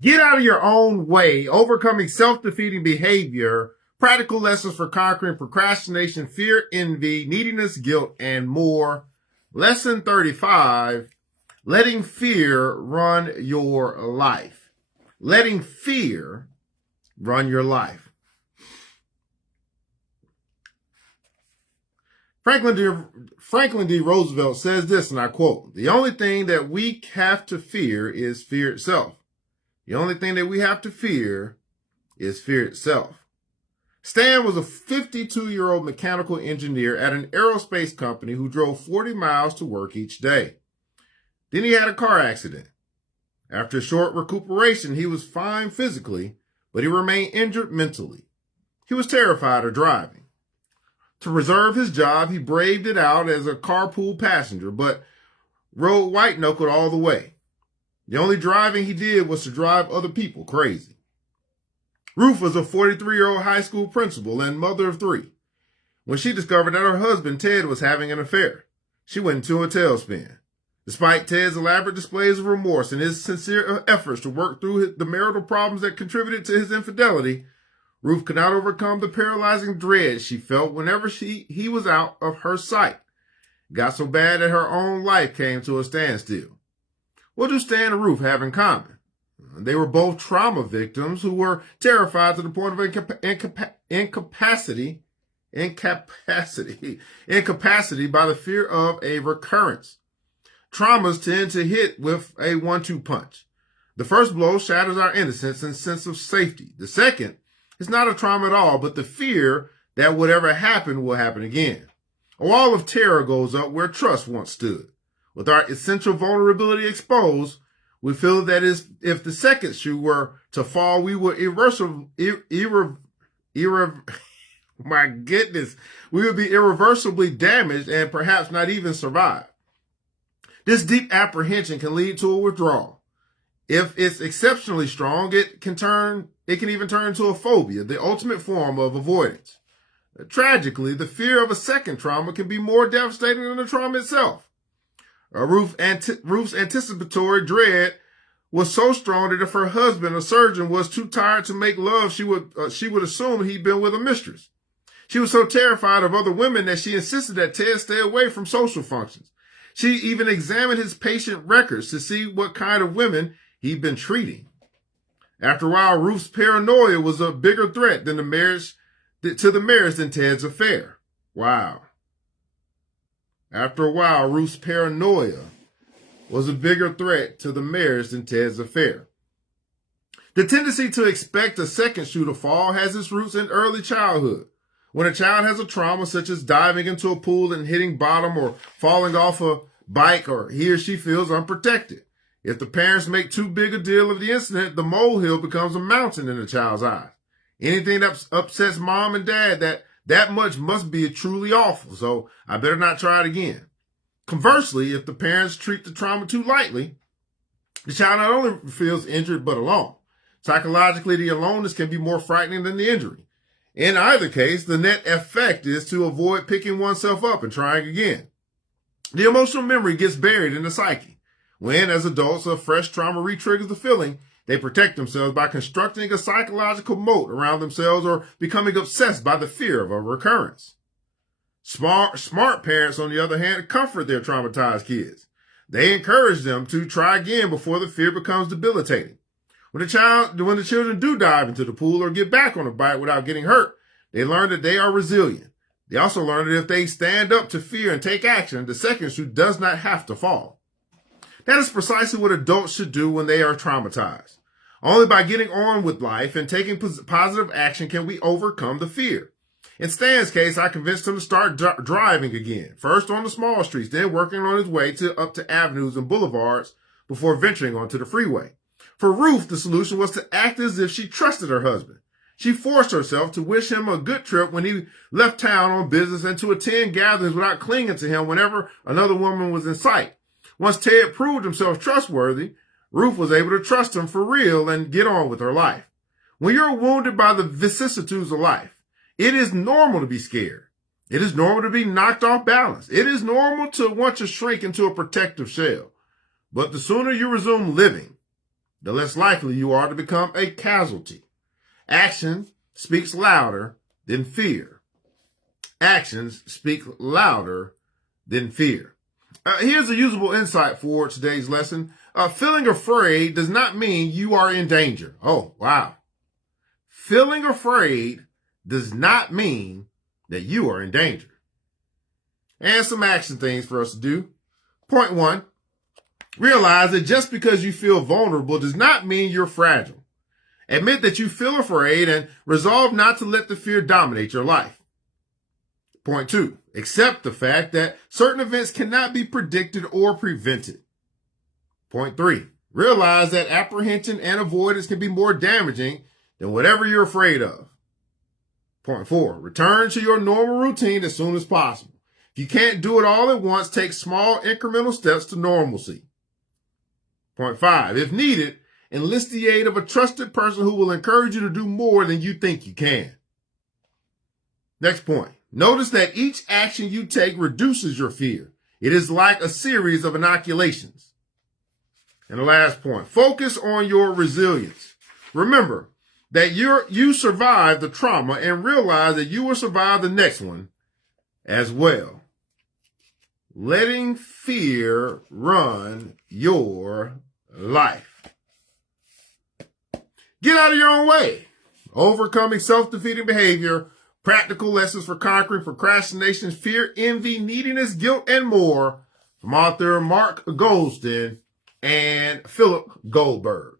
Get out of your own way, overcoming self-defeating behavior, practical lessons for conquering procrastination, fear, envy, neediness, guilt, and more. Lesson 35, letting fear run your life. Letting fear run your life. Franklin D. Roosevelt says this, and I quote, "The only thing that we have to fear is fear itself. The only thing that we have to fear is fear itself." Stan was a 52-year-old mechanical engineer at an aerospace company who drove 40 miles to work each day. Then he had a car accident. After a short recuperation, he was fine physically, but he remained injured mentally. He was terrified of driving. To preserve his job, he braved it out as a carpool passenger, but rode white-knuckled all the way. The only driving he did was to drive other people crazy. Ruth was a 43-year-old high school principal and mother of 3. When she discovered that her husband, Ted, was having an affair, she went into a tailspin. Despite Ted's elaborate displays of remorse and his sincere efforts to work through the marital problems that contributed to his infidelity, Ruth could not overcome the paralyzing dread she felt whenever he was out of her sight. It got so bad that her own life came to a standstill. What do Stan and Ruth have in common? They were both trauma victims who were terrified to the point of incapacity by the fear of a recurrence. Traumas tend to hit with a 1-2 punch. The first blow shatters our innocence and sense of safety. The second is not a trauma at all, but the fear that whatever happened will happen again. A wall of terror goes up where trust once stood. With our essential vulnerability exposed, we feel that if the second shoe were to fall, we would we would be irreversibly damaged and perhaps not even survive. This deep apprehension can lead to a withdrawal. If it's exceptionally strong, it can even turn into a phobia, the ultimate form of avoidance. Tragically, the fear of a second trauma can be more devastating than the trauma itself. Ruth's anticipatory dread was so strong that if her husband, a surgeon, was too tired to make love, she would assume he'd been with a mistress. She was so terrified of other women that she insisted that Ted stay away from social functions. She even examined his patient records to see what kind of women he'd been treating. After a while, Ruth's paranoia was a bigger threat than the marriage than Ted's affair. Wow. After a while, Ruth's paranoia was a bigger threat to the marriage than Ted's affair. The tendency to expect a second shoe to fall has its roots in early childhood. When a child has a trauma such as diving into a pool and hitting bottom or falling off a bike, or he or she feels unprotected. If the parents make too big a deal of the incident, the molehill becomes a mountain in the child's eyes. Anything that upsets mom and dad that much must be truly awful, so I better not try it again. Conversely, if the parents treat the trauma too lightly, the child not only feels injured but alone. Psychologically, the aloneness can be more frightening than the injury. In either case, the net effect is to avoid picking oneself up and trying again. The emotional memory gets buried in the psyche. When, as adults, a fresh trauma re-triggers the feeling, they protect themselves by constructing a psychological moat around themselves or becoming obsessed by the fear of a recurrence. Smart parents, on the other hand, comfort their traumatized kids. They encourage them to try again before the fear becomes debilitating. When the children do dive into the pool or get back on a bike without getting hurt, they learn that they are resilient. They also learn that if they stand up to fear and take action, the second shoe does not have to fall. That is precisely what adults should do when they are traumatized. Only by getting on with life and taking positive action can we overcome the fear. In Stan's case, I convinced him to start driving again, first on the small streets, then working on his way up to avenues and boulevards before venturing onto the freeway. For Ruth, the solution was to act as if she trusted her husband. She forced herself to wish him a good trip when he left town on business and to attend gatherings without clinging to him whenever another woman was in sight. Once Ted proved himself trustworthy, Ruth was able to trust him for real and get on with her life. When you're wounded by the vicissitudes of life, it is normal to be scared. It is normal to be knocked off balance. It is normal to want to shrink into a protective shell. But the sooner you resume living, the less likely you are to become a casualty. Action speaks louder than fear. Actions speak louder than fear. Here's a usable insight for today's lesson. Feeling afraid does not mean you are in danger. Oh, wow. Feeling afraid does not mean that you are in danger. And some action things for us to do. Point 1, realize that just because you feel vulnerable does not mean you're fragile. Admit that you feel afraid and resolve not to let the fear dominate your life. Point 2, accept the fact that certain events cannot be predicted or prevented. Point 3, realize that apprehension and avoidance can be more damaging than whatever you're afraid of. Point 4, return to your normal routine as soon as possible. If you can't do it all at once, take small incremental steps to normalcy. Point 5, if needed, enlist the aid of a trusted person who will encourage you to do more than you think you can. Next point, notice that each action you take reduces your fear. It is like a series of inoculations. And the last point, focus on your resilience. Remember that you survived the trauma and realize that you will survive the next one as well. Letting fear run your life. Get out of your own way. Overcoming self-defeating behavior, practical lessons for conquering procrastination, fear, envy, neediness, guilt, and more, from author Mark Goulston and Philip Goldberg.